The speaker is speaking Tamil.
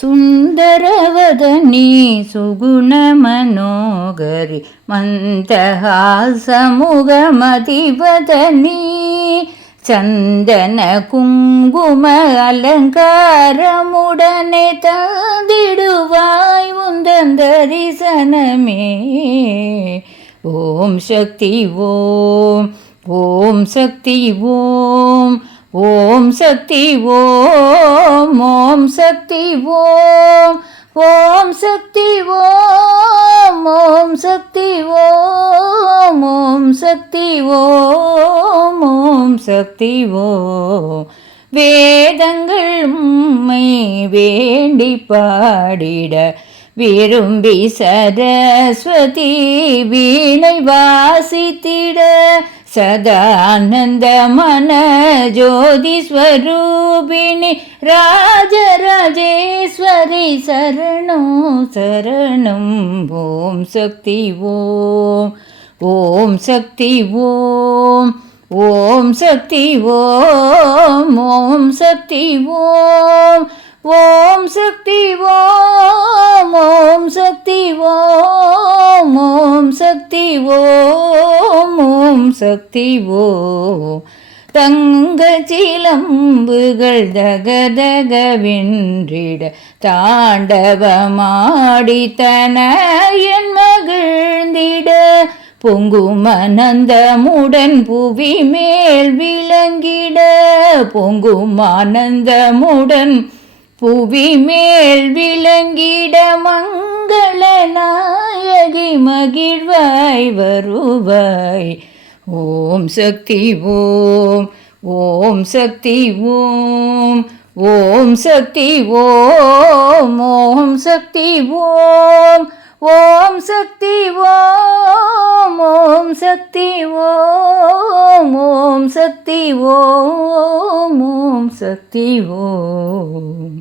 ಸುಂದರವದನಿ ಸುಗುಣ ಮನೋಗರಿ ಮಂದಹಾಸ ಮುಗಮದಿವದನಿ ಚಂದನ ಕುಂಗುಮ ಅಲಂಕಾರமுடனே தந்திடுவாய் உந்தன் தரிசனமே. ஓம் சக்தி ஓம் ஓம் சக்தி ஓம் ஓம் சக்தி ஓம் ஓம் சக்தி ஓம் ஓம் சக்தி ஓம் ஓம் சக்தி ஓம் ஓம் சக்தி ஓம் ஓம் சக்தி ஓம். வேதங்கள் உம்மை வேண்டி பாடிட விரும்பி சரஸ்வதி வீணை வாசித்திட சதானந்த மன ஜோதி ஸ்வரூபிணி ராஜராஜேஸ்வரி சரணம் சரணம். ஓம் சக்தி ஓம் ஓம் சக்தி ஓம் ஓம் சக்தி ஓம் ஓம் சக்தி ஓம் ஓம் சக்தி ஓம் ஓம் சக்தி ஓம் ஓம் சக்தி ஓம் ஓம் சக்தி ஓம். தங்க சிலம்புகள் தகதகவென்றிட தாண்டவமாடி தனயன் மகிழ்ந்திட பொங்குமானந்தமுடன் புவி மேல் விளங்கிட பொங்குமானந்தமுடன் புவி மேல் விளங்கிட மங்கள நாயகி மகிழ்வாய் வருவாய். ஓம் சக்தி ஓம் ஓம் சக்தி ஓம் ஓம் சக்தி ஓம் ஓம் சக்தி ஓம் ஓம் சக்தி ஓம் ஓம் சக்தி ஓம் ஓம் சக்தி ஓம் ஓம் சக்தி ஓம்.